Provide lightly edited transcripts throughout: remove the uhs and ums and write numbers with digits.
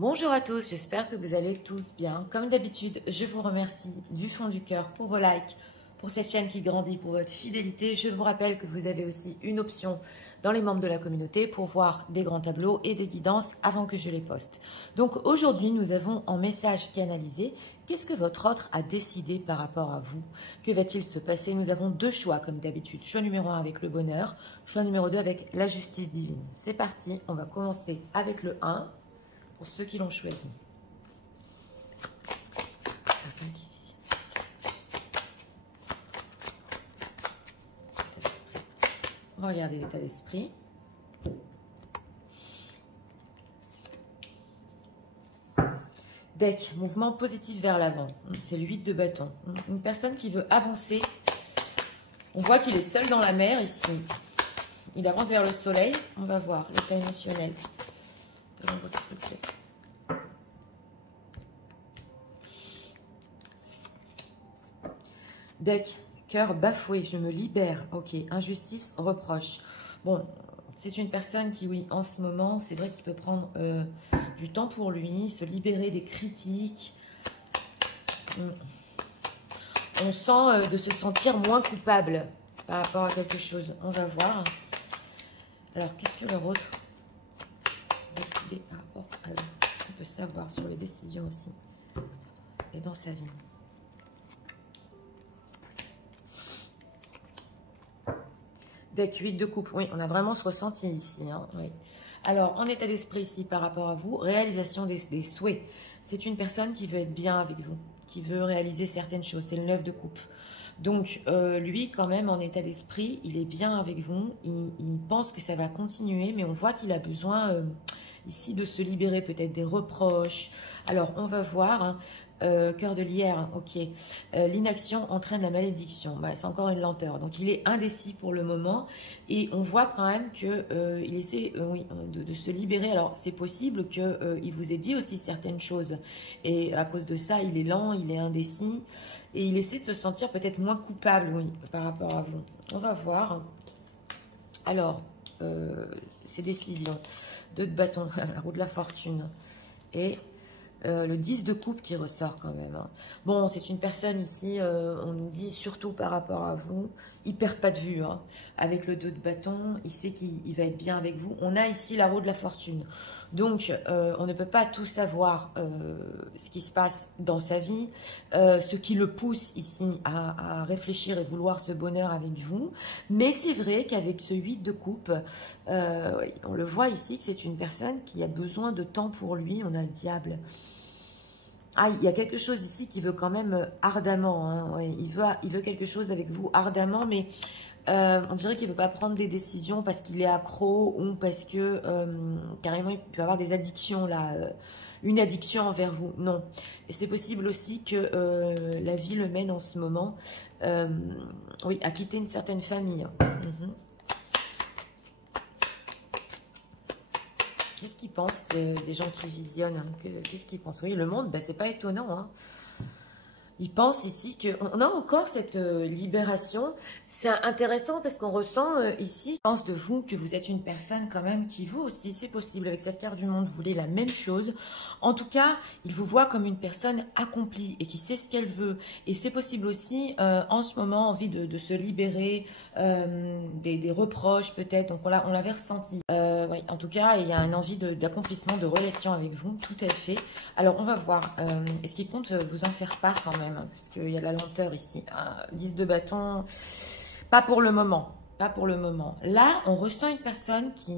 Bonjour à tous, j'espère que vous allez tous bien. Comme d'habitude, je vous remercie du fond du cœur pour vos likes, pour cette chaîne qui grandit, pour votre fidélité. Je vous rappelle que vous avez aussi une option dans les membres de la communauté pour voir des grands tableaux et des guidances avant que je les poste. Donc aujourd'hui, nous avons en message canalisé, qu'est-ce que votre autre a décidé par rapport à vous? Que va-t-il se passer? Nous avons deux choix comme d'habitude. Choix numéro 1 avec le bonheur, choix numéro 2 avec la justice divine. C'est parti, on va commencer avec le 1. Pour ceux qui l'ont choisi. Regardez l'état d'esprit. Deck, mouvement positif vers l'avant. C'est le 8 de bâton. Une personne qui veut avancer. On voit qu'il est seul dans la mer ici. Il avance vers le soleil. On va voir l'état émotionnel. Deck, cœur bafoué, je me libère. Ok, injustice, reproche. Bon, c'est une personne qui, oui, en ce moment, c'est vrai qu'il peut prendre du temps pour lui, se libérer des critiques. On sent de se sentir moins coupable par rapport à quelque chose. On va voir. Alors, qu'est-ce que leur autre décider par rapport à ce qu'on peut savoir sur les décisions aussi et dans sa vie. Deck 8 de coupe, oui, on a vraiment ce ressenti ici. Hein, oui. Alors, en état d'esprit ici par rapport à vous, réalisation des souhaits. C'est une personne qui veut être bien avec vous, qui veut réaliser certaines choses. C'est le 9 de coupe. Donc, lui, quand même, en état d'esprit, il est bien avec vous. Il pense que ça va continuer, mais on voit qu'il a besoin ici de se libérer peut-être des reproches. Alors, on va voir. Hein, cœur de lierre, ok. L'inaction entraîne la malédiction. Bah, c'est encore une lenteur. Donc, il est indécis pour le moment. Et on voit quand même qu'il essaie oui, de se libérer. Alors, c'est possible qu'il vous ait dit aussi certaines choses. Et à cause de ça, il est lent, il est indécis. Et il essaie de se sentir peut-être moins coupable, oui, par rapport à vous. On va voir. Alors, ses décisions. 2 de bâton, la roue de la fortune. Et le 10 de coupe qui ressort quand même. Hein. Bon, c'est une personne ici, on nous dit surtout par rapport à vous, il perd pas de vue. Hein. Avec le 2 de bâton, il sait qu'il va être bien avec vous. On a ici la roue de la fortune. Donc, on ne peut pas tout savoir ce qui se passe dans sa vie, ce qui le pousse ici à réfléchir et vouloir ce bonheur avec vous. Mais c'est vrai qu'avec ce 8 de coupe, on le voit ici que c'est une personne qui a besoin de temps pour lui. On a le diable. Ah, il y a quelque chose ici qui veut quand même ardemment. Hein, ouais, il veut quelque chose avec vous ardemment, mais on dirait qu'il ne veut pas prendre des décisions parce qu'il est accro ou parce que carrément il peut avoir des addictions là. Une addiction envers vous. Non. Et c'est possible aussi que la vie le mène en ce moment oui, à quitter une certaine famille. Qu'est-ce qu'ils pensent des gens qui visionnent hein, qu'est-ce qu'ils pensent? Oui, le monde, ben, c'est pas étonnant. Hein. Ils pensent ici qu'on a encore cette libération. C'est intéressant parce qu'on ressent ici, je pense de vous que vous êtes une personne quand même qui vous aussi, c'est possible, avec cette carte du monde, vous voulez la même chose. En tout cas, il vous voit comme une personne accomplie et qui sait ce qu'elle veut. Et c'est possible aussi, en ce moment, envie de se libérer des reproches peut-être. Donc on l'avait ressenti. Oui, en tout cas, il y a une envie d'accomplissement de relation avec vous, tout à fait. Alors on va voir, est-ce qu'il compte vous en faire part quand même? Parce qu'il y a la lenteur ici. 10 de bâton... Pas pour le moment, pas pour le moment. Là, on ressent une personne qui,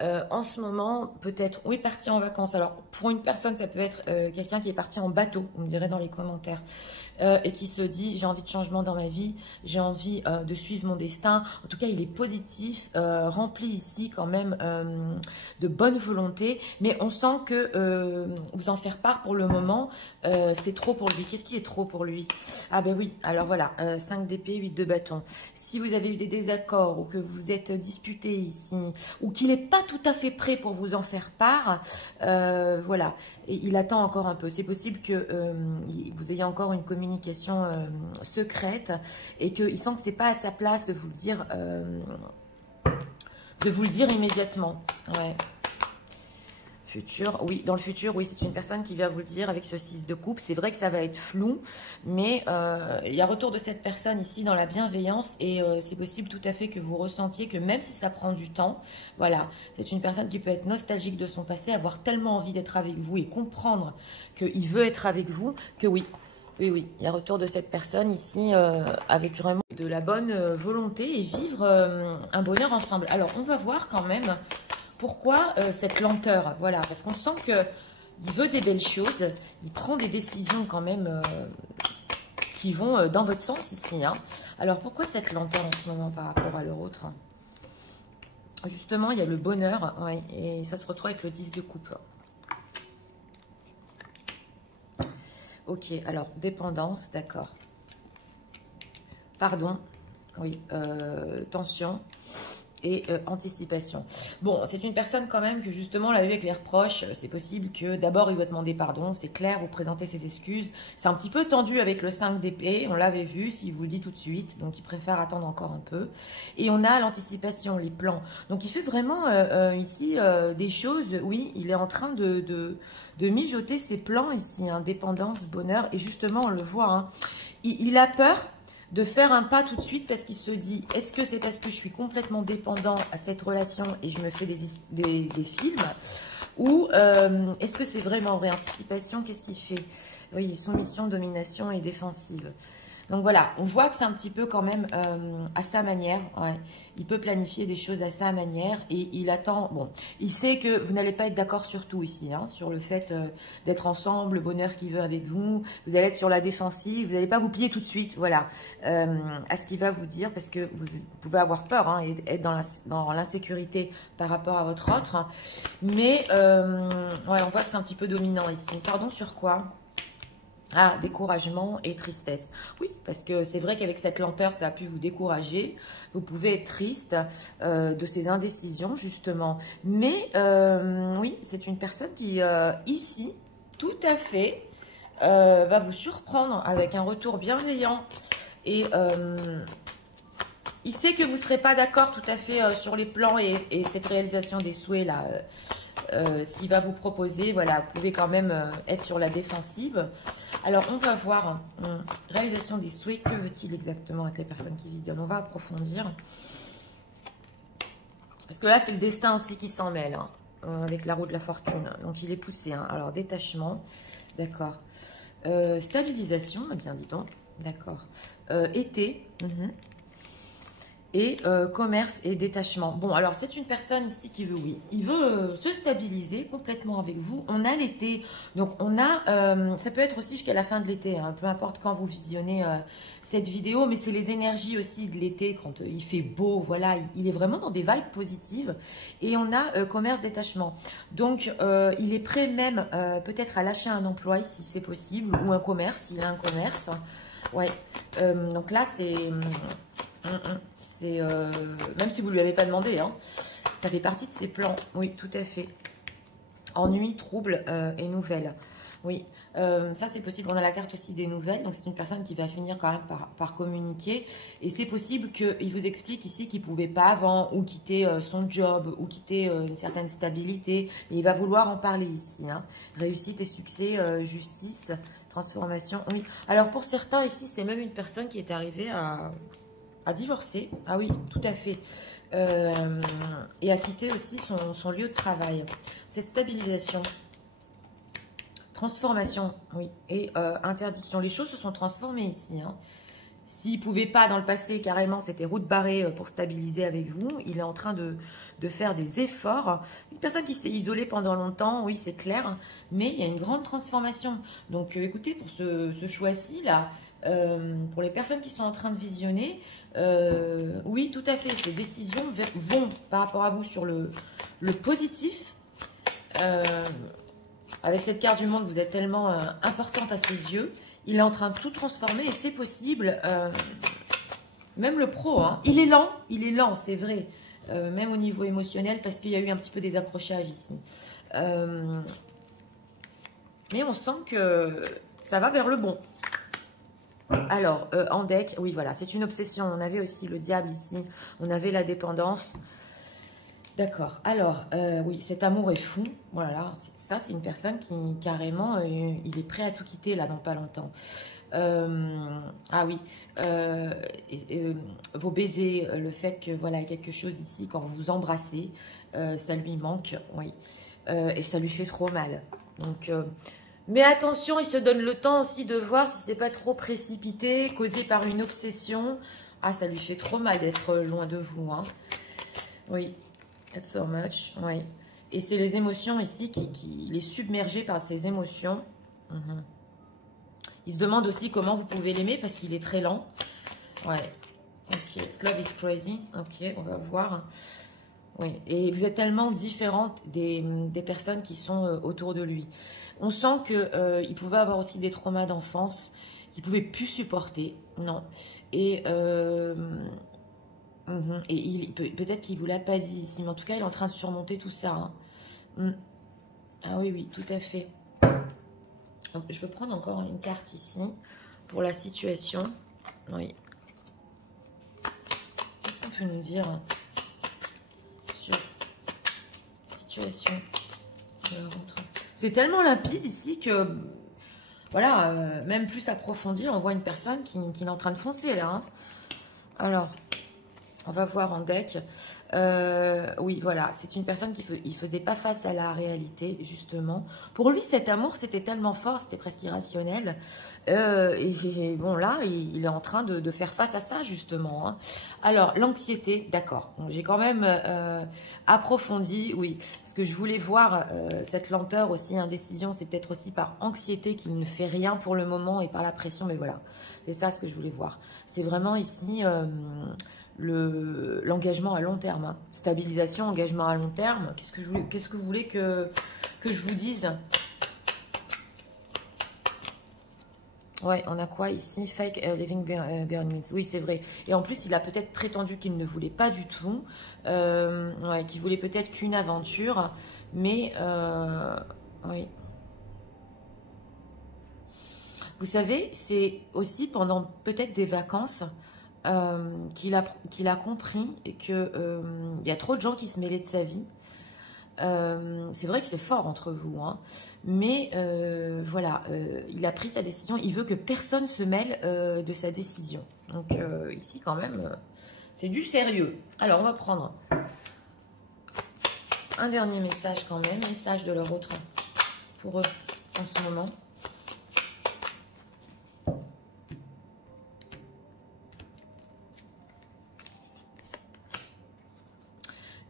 en ce moment, peut-être, oui, partie en vacances. Alors, pour une personne, ça peut être quelqu'un qui est parti en bateau, on me dirait dans les commentaires, et qui se dit, j'ai envie de changement dans ma vie, j'ai envie de suivre mon destin. En tout cas, il est positif, rempli ici quand même de bonne volonté, mais on sent que vous en faire part pour le moment, c'est trop pour lui. Qu'est-ce qui est trop pour lui? Ah ben oui, alors voilà, 5 d'épée, 8 de bâton. Si vous avez eu des désaccords ou que vous êtes disputé ici, ou qu'il n'est pas tout à fait prêt pour vous en faire part, voilà, et il attend encore un peu. C'est possible que vous ayez encore une communication secrète et qu'il sent que c'est pas à sa place de vous le dire immédiatement. Ouais. Futur, oui, dans le futur, oui, c'est une personne qui vient vous le dire avec ce 6 de coupe. C'est vrai que ça va être flou, mais il y a retour de cette personne ici dans la bienveillance et c'est possible tout à fait que vous ressentiez que même si ça prend du temps, voilà, c'est une personne qui peut être nostalgique de son passé, avoir tellement envie d'être avec vous et comprendre qu'il veut être avec vous, que oui, oui, oui, il y a retour de cette personne ici avec vraiment de la bonne volonté et vivre un bonheur ensemble. Alors, on va voir quand même... Pourquoi cette lenteur? Voilà, parce qu'on sent qu'il veut des belles choses, il prend des décisions quand même qui vont dans votre sens ici. Hein. Alors, pourquoi cette lenteur en ce moment par rapport à l'autre? Justement, il y a le bonheur, ouais, et ça se retrouve avec le 10 de coupe. Ok, alors, dépendance, d'accord. Pardon, oui, tension. Et anticipation. Bon, c'est une personne quand même que justement, on l'a vu avec les reproches, c'est possible que d'abord il doit demander pardon, c'est clair, vous présentez ses excuses. C'est un petit peu tendu avec le 5 d'épée, on l'avait vu, s'il vous le dit tout de suite, donc il préfère attendre encore un peu. Et on a l'anticipation, les plans. Donc il fait vraiment ici des choses, oui, il est en train de mijoter ses plans ici, hein, dépendance, bonheur, et justement on le voit, hein, il a peur de faire un pas tout de suite parce qu'il se dit, est-ce que c'est parce que je suis complètement dépendant à cette relation et je me fais des films, ou est-ce que c'est vraiment vraie anticipation? Qu'est-ce qu'il fait? Oui, soumission, domination et défensive. Donc voilà, on voit que c'est un petit peu quand même à sa manière. Ouais. Il peut planifier des choses à sa manière et il attend. Bon, il sait que vous n'allez pas être d'accord sur tout ici, hein, sur le fait d'être ensemble, le bonheur qu'il veut avec vous. Vous allez être sur la défensive, vous n'allez pas vous plier tout de suite, voilà, à ce qu'il va vous dire parce que vous pouvez avoir peur hein, et être dans l'insécurité par rapport à votre autre. Mais ouais, on voit que c'est un petit peu dominant ici. Pardon, sur quoi? Ah, découragement et tristesse. Oui, parce que c'est vrai qu'avec cette lenteur, ça a pu vous décourager. Vous pouvez être triste de ces indécisions, justement. Mais oui, c'est une personne qui, ici, tout à fait, va vous surprendre avec un retour bienveillant. Et il sait que vous ne serez pas d'accord tout à fait sur les plans et cette réalisation des souhaits, là, ce qu'il va vous proposer. Voilà, vous pouvez quand même être sur la défensive. Alors, on va voir, réalisation des souhaits, que veut-il exactement avec les personnes qui visionnent? On va approfondir. Parce que là, c'est le destin aussi qui s'en mêle, hein, avec la roue de la fortune. Donc, il est poussé. Hein. Alors, détachement, d'accord. Stabilisation, bien dit on. D'accord. Été. Et commerce et détachement. Bon, alors c'est une personne ici qui veut, oui, il veut se stabiliser complètement avec vous. On a l'été, donc on a, ça peut être aussi jusqu'à la fin de l'été, hein, peu importe quand vous visionnez cette vidéo, mais c'est les énergies aussi de l'été, quand il fait beau, voilà, il est vraiment dans des vibes positives. Et on a commerce, détachement. Donc, il est prêt même peut-être à lâcher un emploi si c'est possible, ou un commerce, s'il a un commerce. Ouais, donc là, c'est... même si vous ne lui avez pas demandé, hein, ça fait partie de ses plans. Oui, tout à fait. Ennui, trouble et nouvelles. Oui, ça c'est possible. On a la carte aussi des nouvelles. Donc c'est une personne qui va finir quand même par communiquer. Et c'est possible qu'il vous explique ici qu'il ne pouvait pas avant ou quitter son job ou quitter une certaine stabilité. Et il va vouloir en parler ici. Hein. Réussite et succès, justice, transformation. Oui. Alors pour certains ici, c'est même une personne qui est arrivée à divorcer, ah oui, tout à fait, et à quitter aussi son lieu de travail. Cette stabilisation, transformation, oui, et interdiction. Les choses se sont transformées ici. Hein. S'il ne pouvait pas dans le passé, carrément, c'était route barrée pour stabiliser avec vous. Il est en train de faire des efforts. Une personne qui s'est isolée pendant longtemps, oui, c'est clair, mais il y a une grande transformation. Donc, écoutez, pour ce choix-ci, là, pour les personnes qui sont en train de visionner, oui, tout à fait, ces décisions vont par rapport à vous sur le positif. Avec cette carte du monde, vous êtes tellement importante à ses yeux. Il est en train de tout transformer et c'est possible. Même le pro, hein, il est lent, c'est vrai. Même au niveau émotionnel, parce qu'il y a eu un petit peu des accrochages ici. Mais on sent que ça va vers le bon. Alors, en deck, oui, voilà, c'est une obsession. On avait aussi le diable ici. On avait la dépendance. D'accord. Alors, oui, cet amour est fou. Voilà, ça, c'est une personne qui, carrément, il est prêt à tout quitter, là, dans pas longtemps. Ah oui, vos baisers, le fait que, voilà, il y a quelque chose ici, quand vous vous embrassez, ça lui manque, oui. Et ça lui fait trop mal. Donc, mais attention, il se donne le temps aussi de voir si c'est pas trop précipité, causé par une obsession. Ah, ça lui fait trop mal d'être loin de vous, hein. Oui. It's so much, oui. Et c'est les émotions ici il est submergé par ses émotions. Mhm. Il se demande aussi comment vous pouvez l'aimer parce qu'il est très lent. Ouais. Ok. Love is crazy. Ok, on va voir. Oui. Et vous êtes tellement différentes des personnes qui sont autour de lui. On sent que il pouvait avoir aussi des traumas d'enfance qu'il pouvait plus supporter. Non. Et et peut-être qu'il ne vous l'a pas dit ici, mais en tout cas, il est en train de surmonter tout ça. Hein. Ah oui, oui, tout à fait. Je veux prendre encore une carte ici pour la situation. Oui. Qu'est-ce qu'on peut nous dire sur la situation de la rencontre? C'est tellement limpide ici que, voilà, même plus approfondi, on voit une personne qui est en train de foncer là. Hein. Alors, on va voir en deck. Oui, voilà, c'est une personne qui ne faisait pas face à la réalité, justement. Pour lui, cet amour, c'était tellement fort, c'était presque irrationnel. Et bon, là, il est en train de faire face à ça, justement. Hein. Alors, l'anxiété, d'accord. Bon, j'ai quand même approfondi, oui. Parce que je voulais voir cette lenteur aussi, indécision, c'est peut-être aussi par anxiété qu'il ne fait rien pour le moment et par la pression. Mais voilà, c'est ça ce que je voulais voir. C'est vraiment ici... l'engagement à long terme. Hein. Stabilisation, engagement à long terme. Qu'est-ce que vous voulez que je vous dise? Ouais, on a quoi ici? Fake living beyond means. Oui, c'est vrai. Et en plus, il a peut-être prétendu qu'il ne voulait pas du tout. Ouais, qu'il voulait peut-être qu'une aventure. Mais, oui. Vous savez, c'est aussi pendant peut-être des vacances... qu'il a compris que il y a trop de gens qui se mêlaient de sa vie. C'est vrai que c'est fort entre vous, hein, mais voilà, il a pris sa décision. Il veut que personne se mêle de sa décision. Donc ici, quand même, c'est du sérieux. Alors, on va prendre un dernier message quand même, message de leur autre pour eux en ce moment.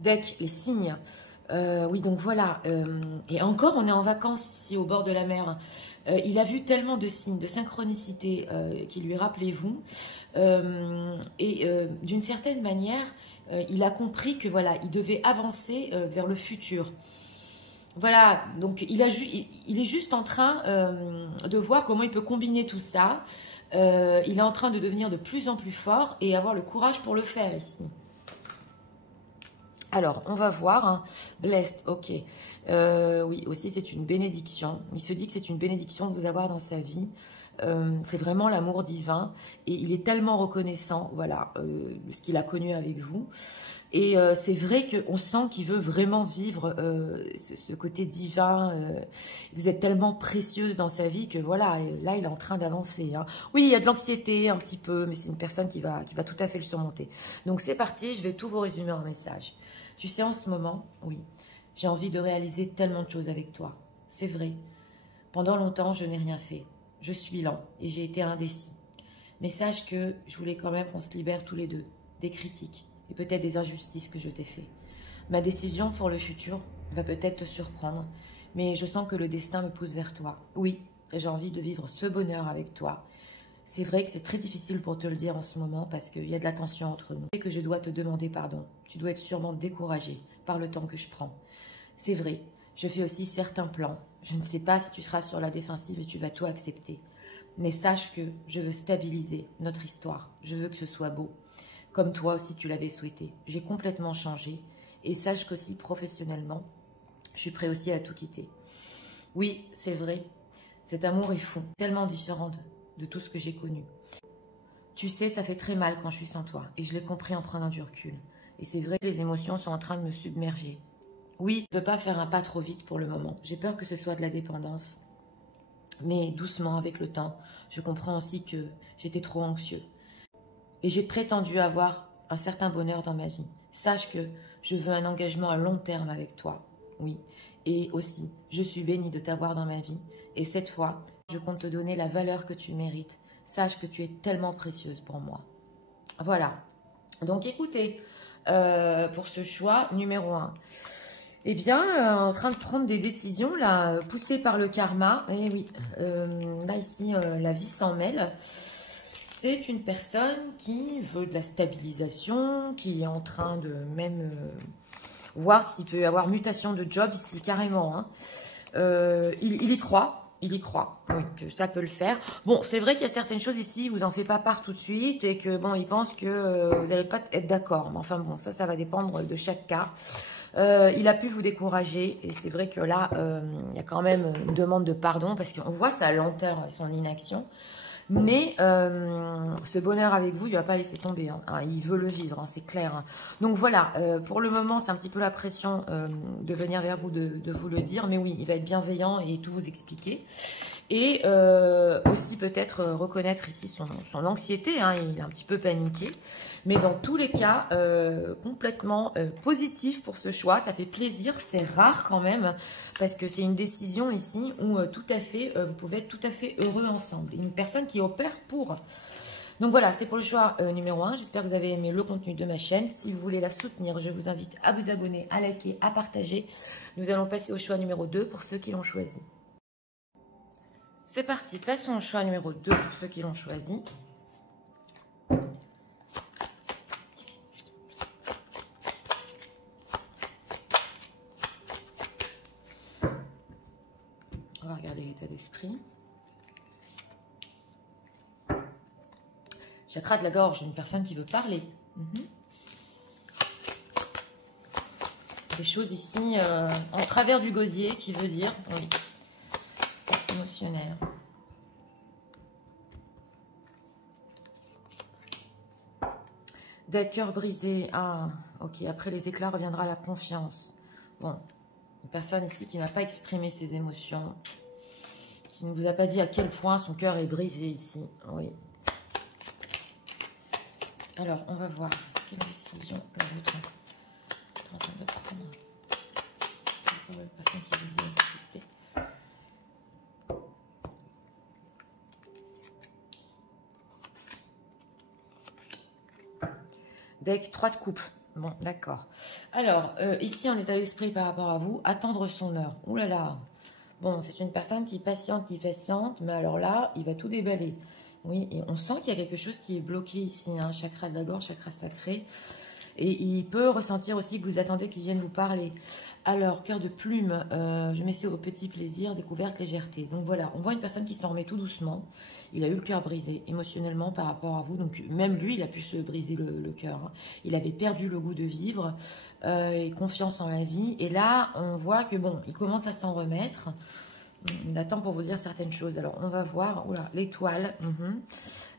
Deck, les signes. Oui, donc voilà. Et encore, on est en vacances ici au bord de la mer. Il a vu tellement de signes, de synchronicité qui lui rappelaient vous. D'une certaine manière, il a compris que voilà, il devait avancer vers le futur. Voilà, donc il est juste en train de voir comment il peut combiner tout ça. Il est en train de devenir de plus en plus fort et avoir le courage pour le faire ici. Alors, on va voir. Hein. Blessed, ok. Oui, aussi, c'est une bénédiction. Il se dit que c'est une bénédiction de vous avoir dans sa vie. C'est vraiment l'amour divin. Et il est tellement reconnaissant, voilà, de ce qu'il a connu avec vous. Et c'est vrai qu'on sent qu'il veut vraiment vivre ce côté divin. Vous êtes tellement précieuse dans sa vie que voilà, là, il est en train d'avancer. Hein. Oui, il y a de l'anxiété un petit peu, mais c'est une personne qui va tout à fait le surmonter. Donc, c'est parti. Je vais tout vous résumer en message. Tu sais, en ce moment, oui, j'ai envie de réaliser tellement de choses avec toi. C'est vrai. Pendant longtemps, je n'ai rien fait. Je suis lent et j'ai été indécis. Mais sache que je voulais quand même qu'on se libère tous les deux des critiques et peut-être des injustices que je t'ai fait. Ma décision pour le futur va peut-être te surprendre, mais je sens que le destin me pousse vers toi. Oui, j'ai envie de vivre ce bonheur avec toi. C'est vrai que c'est très difficile pour te le dire en ce moment parce qu'il y a de la tension entre nous. Et que je dois te demander pardon. Tu dois être sûrement découragé par le temps que je prends. C'est vrai, je fais aussi certains plans. Je ne sais pas si tu seras sur la défensive et tu vas tout accepter. Mais sache que je veux stabiliser notre histoire. Je veux que ce soit beau. Comme toi aussi tu l'avais souhaité. J'ai complètement changé. Et sache qu'aussi professionnellement, je suis prêt aussi à tout quitter. Oui, c'est vrai. Cet amour est fou. Tellement différent de tout ce que j'ai connu. Tu sais, ça fait très mal quand je suis sans toi. Et je l'ai compris en prenant du recul. Et c'est vrai que les émotions sont en train de me submerger. Oui, je ne veux pas faire un pas trop vite pour le moment. J'ai peur que ce soit de la dépendance. Mais doucement, avec le temps, je comprends aussi que j'étais trop anxieux. Et j'ai prétendu avoir un certain bonheur dans ma vie. Sache que je veux un engagement à long terme avec toi. Oui. Et aussi, je suis bénie de t'avoir dans ma vie. Et cette fois, je compte te donner la valeur que tu mérites. Sache que tu es tellement précieuse pour moi. Voilà. Donc écoutez, pour ce choix numéro 1. Eh bien, en train de prendre des décisions, là, poussées par le karma. Et oui, là, ici, la vie s'en mêle. C'est une personne qui veut de la stabilisation, qui est en train de même voir s'il peut y avoir mutation de job ici, carrément. Hein. Il y croit, oui, que ça peut le faire. Bon, c'est vrai qu'il y a certaines choses ici, vous n'en faites pas part tout de suite et que, bon, il pense que vous n'allez pas être d'accord. Mais enfin, bon, ça va dépendre de chaque cas. Il a pu vous décourager et c'est vrai que là, il y a quand même une demande de pardon parce qu'on voit sa lenteur, son inaction. Mais ce bonheur avec vous, il ne va pas laisser tomber. Hein. Il veut le vivre, hein, c'est clair. Hein. Donc voilà, pour le moment, c'est un petit peu la pression de venir vers vous, de vous le dire. Mais oui, il va être bienveillant et tout vous expliquer. Et aussi peut-être reconnaître ici son anxiété. Hein, il est un petit peu paniqué. Mais dans tous les cas, complètement positif pour ce choix. Ça fait plaisir, c'est rare quand même. Parce que c'est une décision ici où tout à fait, vous pouvez être tout à fait heureux ensemble. Une personne qui opère pour. Donc voilà, c'était pour le choix numéro 1. J'espère que vous avez aimé le contenu de ma chaîne. Si vous voulez la soutenir, je vous invite à vous abonner, à liker, à partager. Nous allons passer au choix numéro 2 pour ceux qui l'ont choisi. C'est parti, passons au choix numéro 2 pour ceux qui l'ont choisi. On va regarder l'état d'esprit. Chakra de la gorge, une personne qui veut parler. Des choses ici en travers du gosier qui veut dire, oui, émotionnel. Des cœurs brisés. Ah, ok. Après les éclats reviendra la confiance. Bon, une personne ici qui n'a pas exprimé ses émotions, qui ne vous a pas dit à quel point son cœur est brisé ici. Oui. Alors, on va voir quelle décision l'autre est en train de prendre. Une personne qui visionne, s'il vous plaît. Deck 3 de coupe. Bon, d'accord. Alors, ici, en état d'esprit par rapport à vous, attendre son heure. Ouh là là. Bon, c'est une personne qui patiente, mais alors là, il va tout déballer. Oui, et on sent qu'il y a quelque chose qui est bloqué ici, hein, chakra de la gorge, chakra sacré. Et il peut ressentir aussi que vous attendez qu'il vienne vous parler. Alors, cœur de plume, je mets ici au petit plaisir, découverte, légèreté. Donc voilà, on voit une personne qui s'en remet tout doucement. Il a eu le cœur brisé émotionnellement par rapport à vous. Donc même lui, il a pu se briser le cœur. Hein. Il avait perdu le goût de vivre et confiance en la vie. Et là, on voit que bon, il commence à s'en remettre. Il attend pour vous dire certaines choses. Alors, on va voir. Oula, l'étoile.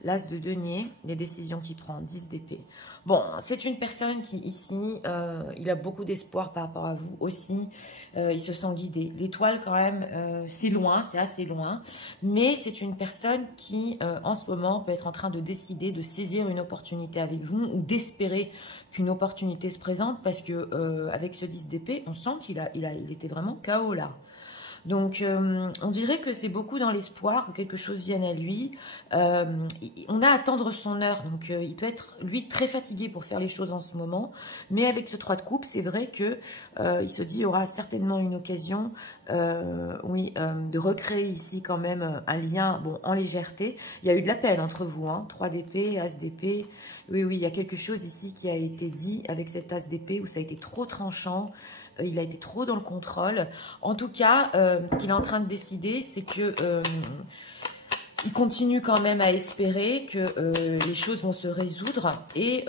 L'as de denier. Les décisions qu'il prend. 10 d'épée. Bon, c'est une personne qui, ici, il a beaucoup d'espoir par rapport à vous aussi. Il se sent guidé. L'étoile, quand même, c'est loin. C'est assez loin. Mais c'est une personne qui, en ce moment, peut être en train de décider de saisir une opportunité avec vous ou d'espérer qu'une opportunité se présente parce que avec ce 10 d'épée, on sent qu'il était vraiment KO là. Donc, on dirait que c'est beaucoup dans l'espoir que quelque chose vienne à lui. On a à attendre son heure. Donc, il peut être, lui, très fatigué pour faire les choses en ce moment. Mais avec ce 3 de coupe, c'est vrai que il se dit, il y aura certainement une occasion, oui, de recréer ici quand même un lien, bon, en légèreté. Il y a eu de la peine entre vous, hein, 3 d'épée, as d'épée. Oui, oui, il y a quelque chose ici qui a été dit avec cet as d'épée où ça a été trop tranchant. Il a été trop dans le contrôle. En tout cas, ce qu'il est en train de décider, c'est que il continue quand même à espérer que les choses vont se résoudre. Et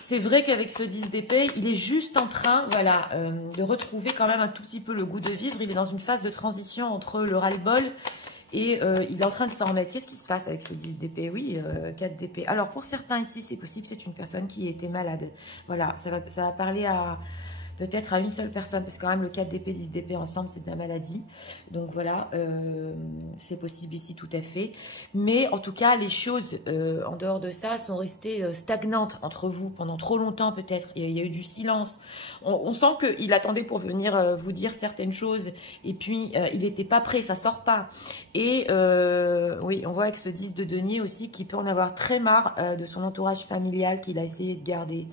c'est vrai qu'avec ce 10 d'épée, il est juste en train, voilà, de retrouver quand même un tout petit peu le goût de vivre. Il est dans une phase de transition entre le ras-le-bol Et il est en train de s'en remettre. Qu'est-ce qui se passe avec ce 10 d'épée? Oui, 4 d'épée. Alors, pour certains ici, c'est possible, c'est une personne qui était malade. Voilà, ça va parler à... peut-être à une seule personne, parce que quand même le 4 d'épée, 10 d'épée ensemble, c'est de la maladie. Donc voilà, c'est possible ici tout à fait. Mais en tout cas, les choses en dehors de ça sont restées stagnantes entre vous pendant trop longtemps peut-être. Il y a eu du silence. On sent qu'il attendait pour venir vous dire certaines choses et puis il n'était pas prêt, ça sort pas. Et oui, on voit avec ce 10 de denier aussi qu'il peut en avoir très marre de son entourage familial qu'il a essayé de garder.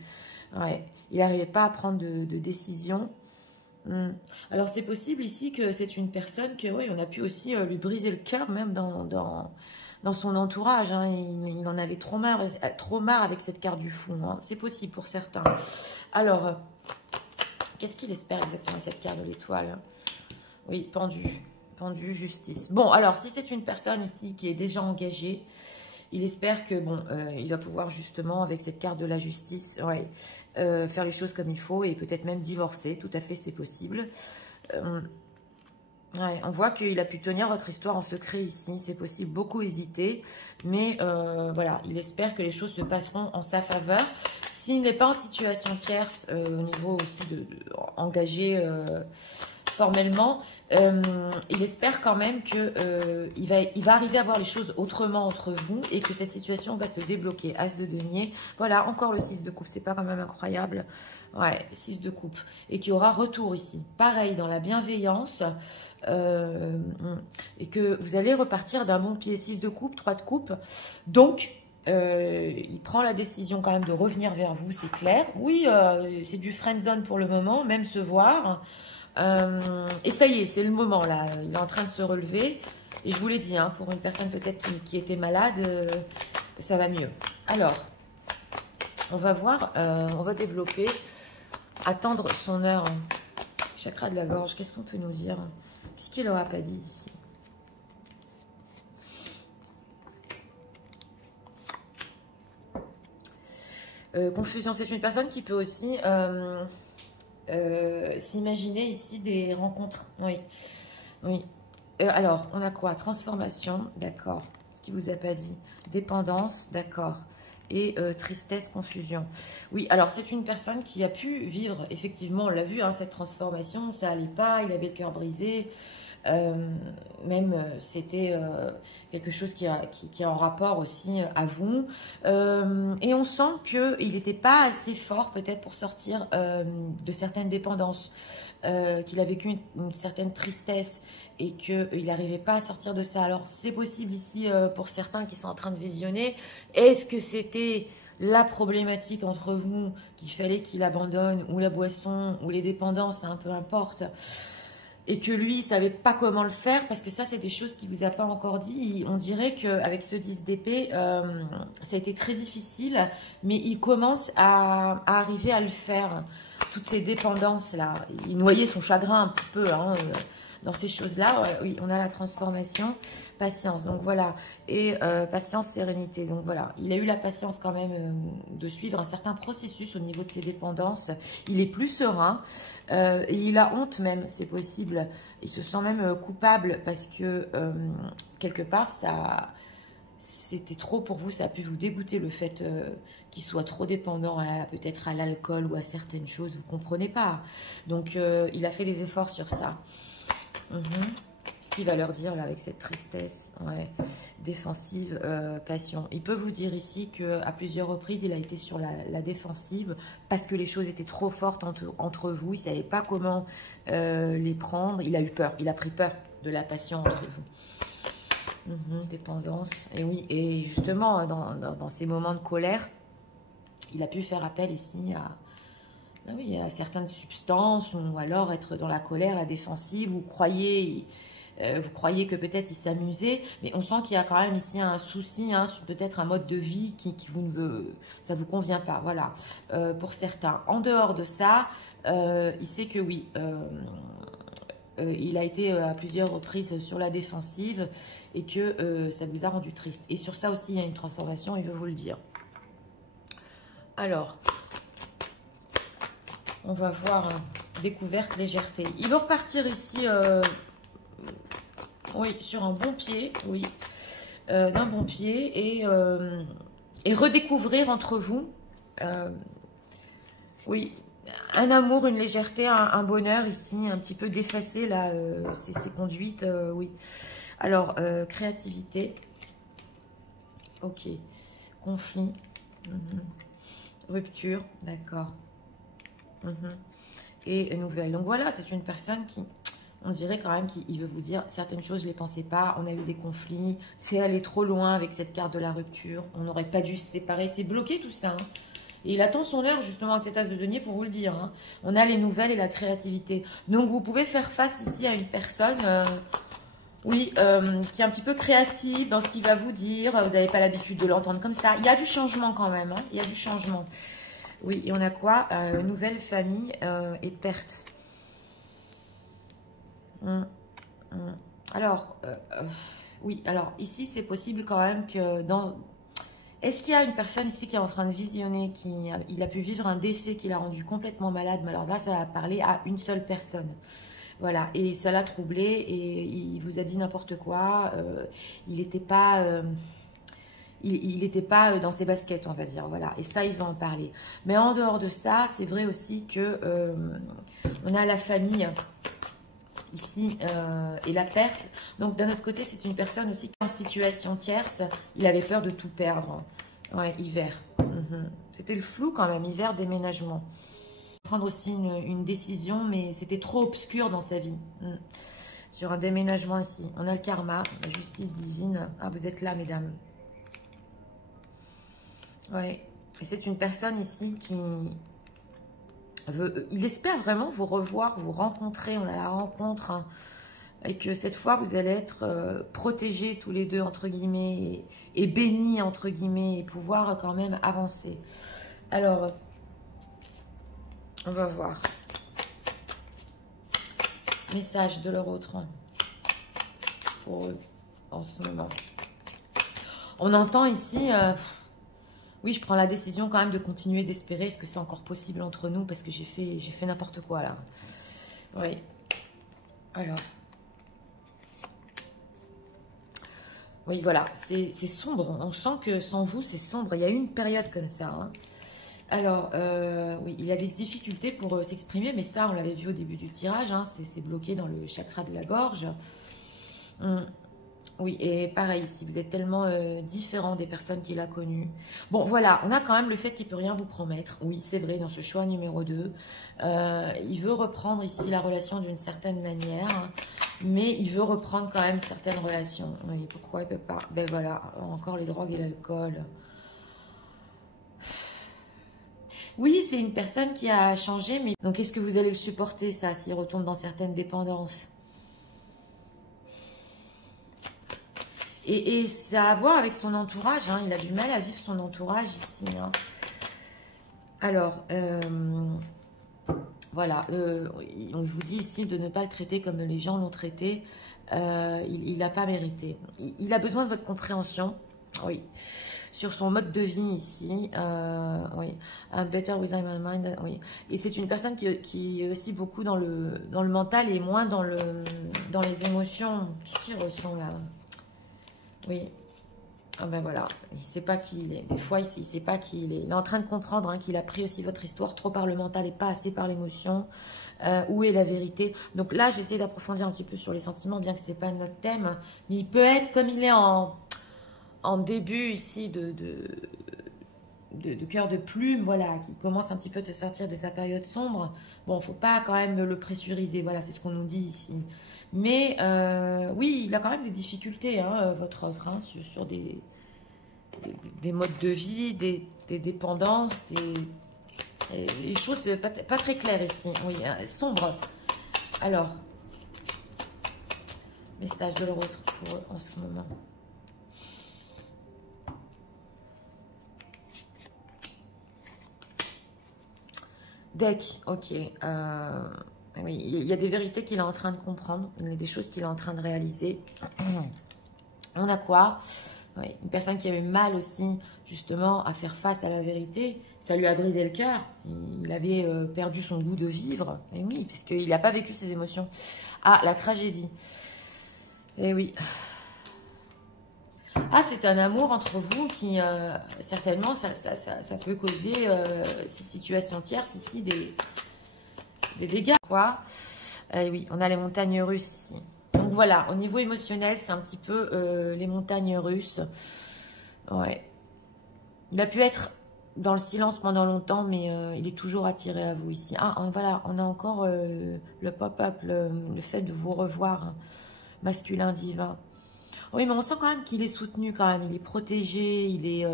Ouais. Il n'arrivait pas à prendre de décision. Alors, c'est possible ici que c'est une personne que, oui, on a pu aussi lui briser le cœur, même dans son entourage. Hein. Il en avait trop marre avec cette carte du fou. Hein. C'est possible pour certains. Alors, qu'est-ce qu'il espère exactement, cette carte de l'étoile? Oui, pendu. Pendu, justice. Bon, alors, si c'est une personne ici qui est déjà engagée, il espère que, bon, il va pouvoir justement, avec cette carte de la justice, ouais, faire les choses comme il faut et peut-être même divorcer. Tout à fait, c'est possible. Ouais, on voit qu'il a pu tenir votre histoire en secret ici. C'est possible, beaucoup hésiter. Mais voilà, il espère que les choses se passeront en sa faveur. S'il n'est pas en situation tierce, au niveau aussi engagé formellement, il espère quand même que il va arriver à voir les choses autrement entre vous et que cette situation va se débloquer. As de denier, voilà, encore le 6 de coupe, c'est pas quand même incroyable? Ouais, 6 de coupe. Et qu'il y aura retour ici. Pareil, dans la bienveillance, et que vous allez repartir d'un bon pied. 6 de coupe, 3 de coupe. Donc, il prend la décision quand même de revenir vers vous, c'est clair. Oui, c'est du friendzone pour le moment, même se voir. Et ça y est, c'est le moment là, il est en train de se relever. Et je vous l'ai dit, hein, pour une personne peut-être qui était malade, ça va mieux. Alors, on va voir, on va développer, attendre son heure. Chakra de la gorge, qu'est-ce qu'on peut nous dire? Qu'est-ce qu'il n'aura pas dit ici? Confusion, c'est une personne qui peut aussi... s'imaginer ici des rencontres. Oui, oui. Alors, on a quoi? Transformation, d'accord. Ce qui vous a pas dit. Dépendance, d'accord. Et tristesse, confusion. Oui, alors c'est une personne qui a pu vivre, effectivement, on l'a vu, hein, cette transformation, ça allait pas, il avait le cœur brisé. Même c'était quelque chose qui est en rapport aussi à vous. Et on sent qu'il n'était pas assez fort peut-être pour sortir de certaines dépendances, qu'il a vécu une certaine tristesse et qu'il n'arrivait pas à sortir de ça. Alors c'est possible ici pour certains qui sont en train de visionner. Est-ce que c'était la problématique entre vous qu'il fallait qu'il abandonne, ou la boisson, ou les dépendances, hein, peu importe, et que lui, il ne savait pas comment le faire, parce que ça, c'est des choses qu'il ne vous a pas encore dit. On dirait qu'avec ce 10 d'épée, ça a été très difficile, mais il commence à arriver à le faire. Toutes ces dépendances-là, il noyait son chagrin un petit peu, hein, dans ces choses-là. Oui, on a la transformation, patience, donc voilà, et patience, sérénité, donc voilà. Il a eu la patience quand même de suivre un certain processus au niveau de ses dépendances. Il est plus serein, et il a honte même, c'est possible. Il se sent même coupable parce que, quelque part, ça... C'était trop pour vous, ça a pu vous dégoûter le fait qu'il soit trop dépendant peut-être à l'alcool ou à certaines choses, vous ne comprenez pas. Donc, il a fait des efforts sur ça. Ce qu'il va leur dire là avec cette tristesse, ouais, défensive, passion. Il peut vous dire ici qu'à plusieurs reprises, il a été sur la défensive parce que les choses étaient trop fortes entre vous. Il ne savait pas comment les prendre. Il a eu peur, il a pris peur de la passion entre vous. Dépendance. Et oui, et justement, dans ces moments de colère, il a pu faire appel ici à certaines substances, ou alors être dans la colère, la défensive. Vous croyez que peut-être il s'amusait, mais on sent qu'il y a quand même ici un souci, hein, sur peut-être un mode de vie ça vous convient pas, voilà, pour certains. En dehors de ça, il sait que oui, il a été à plusieurs reprises sur la défensive et que ça vous a rendu triste. Et sur ça aussi, il y a une transformation, il veut vous le dire. Alors, on va voir découverte, légèreté. Il va repartir ici oui, sur un bon pied, oui, d'un bon pied, et redécouvrir entre vous, oui, un amour, une légèreté, un bonheur ici, un petit peu défacé, là, ces conduites, oui. Alors, créativité, ok, conflit, rupture, d'accord, et nouvelle. Donc voilà, c'est une personne qui, on dirait quand même qu'il veut vous dire certaines choses, je ne les pensais pas, on a eu des conflits, c'est allé trop loin avec cette carte de la rupture, on n'aurait pas dû se séparer, c'est bloqué tout ça. Hein. Et il attend son heure justement avec cet as de denier pour vous le dire. Hein. On a les nouvelles et la créativité. Donc vous pouvez faire face ici à une personne, oui, qui est un petit peu créative dans ce qu'il va vous dire. Vous n'avez pas l'habitude de l'entendre comme ça. Il y a du changement quand même. Hein. Il y a du changement. Oui, et on a quoi? Nouvelle famille et perte. Alors, oui, alors ici c'est possible quand même que dans... Est-ce qu'il y a une personne ici qui est en train de visionner, il a pu vivre un décès qui l'a rendu complètement malade, mais alors là ça va parler à une seule personne. Voilà, et ça l'a troublé et il vous a dit n'importe quoi, il n'était pas... il n'était pas dans ses baskets, on va dire, voilà. Et ça, il va en parler. Mais en dehors de ça, c'est vrai aussi que on a la famille ici et la perte. Donc, d'un autre côté, c'est une personne aussi qui est en situation tierce. Il avait peur de tout perdre. Ouais, hiver. C'était le flou quand même, hiver, déménagement. Prendre aussi une décision, mais c'était trop obscur dans sa vie. Sur un déménagement ici. On a le karma, la justice divine. Ah, vous êtes là, mesdames. Ouais, et c'est une personne ici qui veut, il espère vraiment vous revoir, vous rencontrer, on a la rencontre, hein, et que cette fois vous allez être protégés tous les deux, entre guillemets, et bénis, entre guillemets, et pouvoir quand même avancer. Alors, on va voir. Message de leur autre pour eux en ce moment. On entend ici... oui, je prends la décision quand même de continuer d'espérer. Est-ce que c'est encore possible entre nous? Parce que j'ai fait n'importe quoi là. Oui. Alors. Oui, voilà. C'est sombre. On sent que sans vous, c'est sombre. Il y a eu une période comme ça. Hein. Alors, oui, il y a des difficultés pour s'exprimer. Mais ça, on l'avait vu au début du tirage. Hein, c'est bloqué dans le chakra de la gorge. Oui, et pareil, si vous êtes tellement différent des personnes qu'il a connues. Bon, voilà, on a quand même le fait qu'il ne peut rien vous promettre. Oui, c'est vrai, dans ce choix numéro 2. Il veut reprendre ici la relation d'une certaine manière, hein, mais il veut reprendre quand même certaines relations. Oui, pourquoi il ne peut pas? Ben voilà, encore les drogues et l'alcool. Oui, c'est une personne qui a changé, mais... Donc, est-ce que vous allez le supporter, ça, s'il retourne dans certaines dépendances? Et ça a à voir avec son entourage. Hein. Il a du mal à vivre son entourage ici. Hein. Alors, voilà. On vous dit ici de ne pas le traiter comme les gens l'ont traité. Il n'a pas mérité. Il a besoin de votre compréhension. Oui. Sur son mode de vie ici. Oui. Un better within my mind. Oui. Et c'est une personne qui est aussi beaucoup dans le mental et moins dans les émotions. Qu'est-ce qu'il ressent là? Oui. Ah ben voilà, il ne sait pas qui il est. Des fois, il ne sait pas qui il est. Il est en train de comprendre hein, qu'il a pris aussi votre histoire trop par le mental et pas assez par l'émotion. Où est la vérité? Donc là, j'essaie d'approfondir un petit peu sur les sentiments, bien que ce n'est pas notre thème. Mais il peut être, comme il est en début ici de cœur de plume, voilà, qui commence un petit peu à sortir de sa période sombre. Bon, il ne faut pas quand même le pressuriser, voilà, c'est ce qu'on nous dit ici. Mais oui, il a quand même des difficultés, hein, votre autre, hein, sur des modes de vie, des dépendances, des choses pas très claires ici. Oui, sombre. Alors, message de leur autre pour eux en ce moment. Deck, ok. Oui, il y a des vérités qu'il est en train de comprendre. Il y a des choses qu'il est en train de réaliser. On a quoi? Oui, une personne qui avait mal aussi, justement, à faire face à la vérité. Ça lui a brisé le cœur. Il avait perdu son goût de vivre. Et oui, puisqu'il n'a pas vécu ses émotions. Ah, la tragédie. Eh oui. Ah, c'est un amour entre vous qui, certainement, ça peut causer, ces situations tierces ici, des dégâts, quoi. Eh oui, on a les montagnes russes ici. Donc voilà, au niveau émotionnel, c'est un petit peu les montagnes russes. Ouais. Il a pu être dans le silence pendant longtemps, mais il est toujours attiré à vous ici. Ah, voilà, on a encore le pop-up, le fait de vous revoir, hein, masculin divin. Oui, mais on sent quand même qu'il est soutenu quand même. Il est protégé, il est...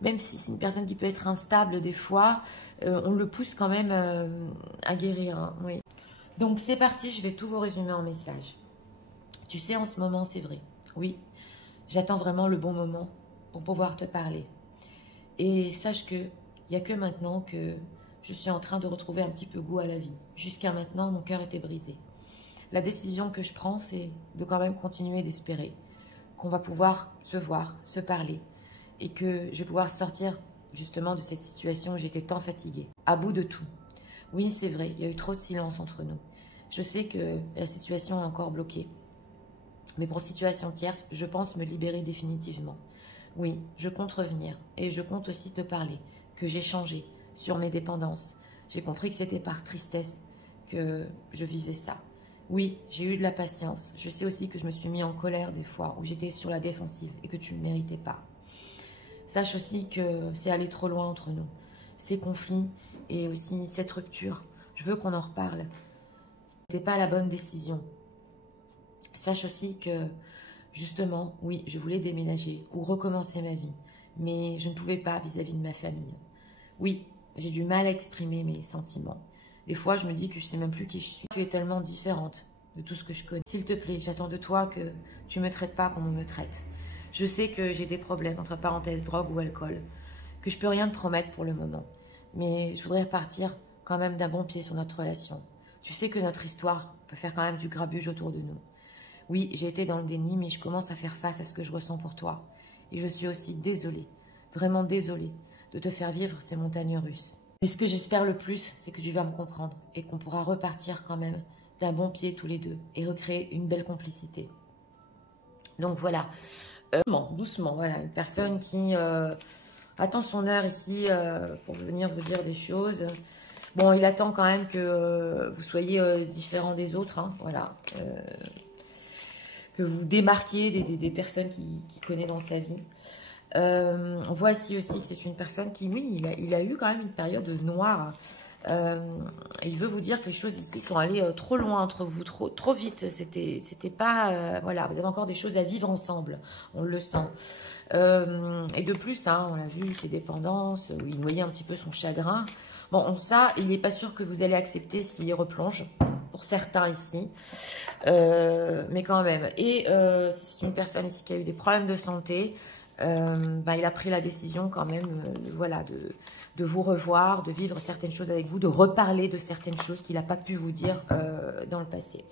même si c'est une personne qui peut être instable des fois, on le pousse quand même à guérir, hein, oui. Donc c'est parti, je vais tout vous résumer en message. Tu sais, en ce moment, c'est vrai. Oui, j'attends vraiment le bon moment pour pouvoir te parler. Et sache que il n'y a que maintenant que je suis en train de retrouver un petit peu goût à la vie. Jusqu'à maintenant, mon cœur était brisé. La décision que je prends, c'est de quand même continuer d'espérer qu'on va pouvoir se voir, se parler et que je vais pouvoir sortir justement de cette situation où j'étais tant fatiguée, à bout de tout. Oui, c'est vrai, il y a eu trop de silence entre nous. Je sais que la situation est encore bloquée. Mais pour situation tierce, je pense me libérer définitivement. Oui, je compte revenir et je compte aussi te parler, que j'ai changé sur mes dépendances. J'ai compris que c'était par tristesse que je vivais ça. Oui, j'ai eu de la patience. Je sais aussi que je me suis mis en colère des fois, où j'étais sur la défensive et que tu ne méritais pas. Sache aussi que c'est allé trop loin entre nous. Ces conflits et aussi cette rupture, je veux qu'on en reparle. Ce n'était pas la bonne décision. Sache aussi que, justement, oui, je voulais déménager ou recommencer ma vie, mais je ne pouvais pas vis-à-vis de ma famille. Oui, j'ai du mal à exprimer mes sentiments. Des fois, je me dis que je ne sais même plus qui je suis. Tu es tellement différente de tout ce que je connais. S'il te plaît, j'attends de toi que tu ne me traites pas comme on me traite. Je sais que j'ai des problèmes, entre parenthèses, drogue ou alcool, que je ne peux rien te promettre pour le moment. Mais je voudrais partir quand même d'un bon pied sur notre relation. Tu sais que notre histoire peut faire quand même du grabuge autour de nous. Oui, j'ai été dans le déni, mais je commence à faire face à ce que je ressens pour toi. Et je suis aussi désolée, vraiment désolée, de te faire vivre ces montagnes russes. Mais ce que j'espère le plus, c'est que tu vas me comprendre et qu'on pourra repartir quand même d'un bon pied tous les deux et recréer une belle complicité. Donc voilà, doucement, voilà, une personne qui attend son heure ici pour venir vous dire des choses. Bon, il attend quand même que vous soyez différents des autres, hein, voilà. Que vous démarquiez des personnes qu'il connaît dans sa vie. On voit ici aussi que c'est une personne qui, oui, il a eu quand même une période noire. Il veut vous dire que les choses ici sont allées trop loin entre vous, trop vite. C'était pas... voilà, vous avez encore des choses à vivre ensemble. On le sent. Et de plus, hein, on l'a vu, ses dépendances, où il noyait un petit peu son chagrin. Bon, ça, il n'est pas sûr que vous allez accepter s'il replonge. Pour certains ici, mais quand même. Et c'est une personne ici qui a eu des problèmes de santé. Il a pris la décision quand même, voilà, de vous revoir, de vivre certaines choses avec vous, de reparler de certaines choses qu'il n'a pas pu vous dire dans le passé.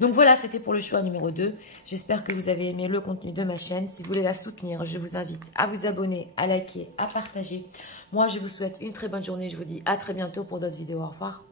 Donc voilà, c'était pour le choix numéro 2. J'espère que vous avez aimé le contenu de ma chaîne. Si vous voulez la soutenir, je vous invite à vous abonner, à liker, à partager. Moi, je vous souhaite une très bonne journée. Je vous dis à très bientôt pour d'autres vidéos. Au revoir.